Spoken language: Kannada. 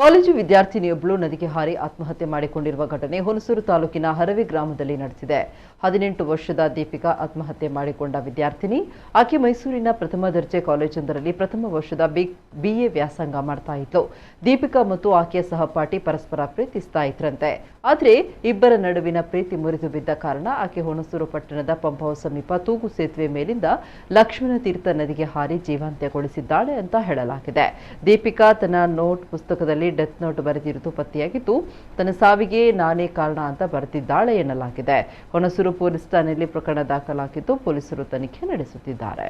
ಕಾಲೇಜು ವಿದ್ಯಾರ್ಥಿನಿಯೊಬ್ಬಳು ನದಿಗೆ ಹಾರಿ ಆತ್ಮಹತ್ಯೆ ಮಾಡಿಕೊಂಡಿರುವ ಘಟನೆ ಹುಣಸೂರು ತಾಲೂಕಿನ ಹರವಿ ಗ್ರಾಮದಲ್ಲಿ ನಡೆದಿದೆ. 18 ವರ್ಷದ ದೀಪಿಕಾ ಆತ್ಮಹತ್ಯೆ ಮಾಡಿಕೊಂಡ ವಿದ್ಯಾರ್ಥಿನಿ. ಆಕೆ ಮೈಸೂರಿನ ಪ್ರಥಮ ದರ್ಜೆ ಕಾಲೇಜೊಂದರಲ್ಲಿ ಪ್ರಥಮ ವರ್ಷದ BA ವ್ಯಾಸಂಗ ಮಾಡ್ತಾ ಇದ್ಲು. ದೀಪಿಕಾ ಮತ್ತು ಆಕೆಯ ಸಹಪಾಠಿ ಪರಸ್ಪರ ಪ್ರೀತಿಸ್ತಾ ಇದ್ರಂತೆ. ಆದರೆ ಇಬ್ಬರ ನಡುವಿನ ಪ್ರೀತಿ ಮುರಿದು ಬಿದ್ದ ಕಾರಣ ಆಕೆ ಹುಣಸೂರು ಪಟ್ಟಣದ ಪಂಪ್ ಹೌಸ್ ಸಮೀಪ ತೂಗು ಸೇತುವೆ ಮೇಲಿಂದ ಲಕ್ಷ್ಮಣ ತೀರ್ಥ ನದಿಗೆ ಹಾರಿ ಜೀವಾಂತ್ಯಗೊಳಿಸಿದ್ದಾಳೆ ಅಂತ ಹೇಳಲಾಗಿದೆ. ದೀಪಿಕಾ ತನ್ನ ನೋಟ್ ಪುಸ್ತಕದಲ್ಲಿ ಡೆತ್ ನೋಟ್ ಬರೆದಿರುವುದು ಪತ್ತೆಯಾಗಿದ್ದು, ತನ್ನ ಸಾವಿಗೆ ನಾನೇ ಕಾರಣ ಅಂತ ಬರೆದಿದ್ದಾಳೆ ಎನ್ನಲಾಗಿದೆ. ಹುಣಸೂರು ಪೊಲೀಸ್ ಠಾಣೆಯಲ್ಲಿ ಪ್ರಕರಣ ದಾಖಲಾಗಿದ್ದು ಪೊಲೀಸರು ತನಿಖೆ ನಡೆಸುತ್ತಿದ್ದಾರೆ.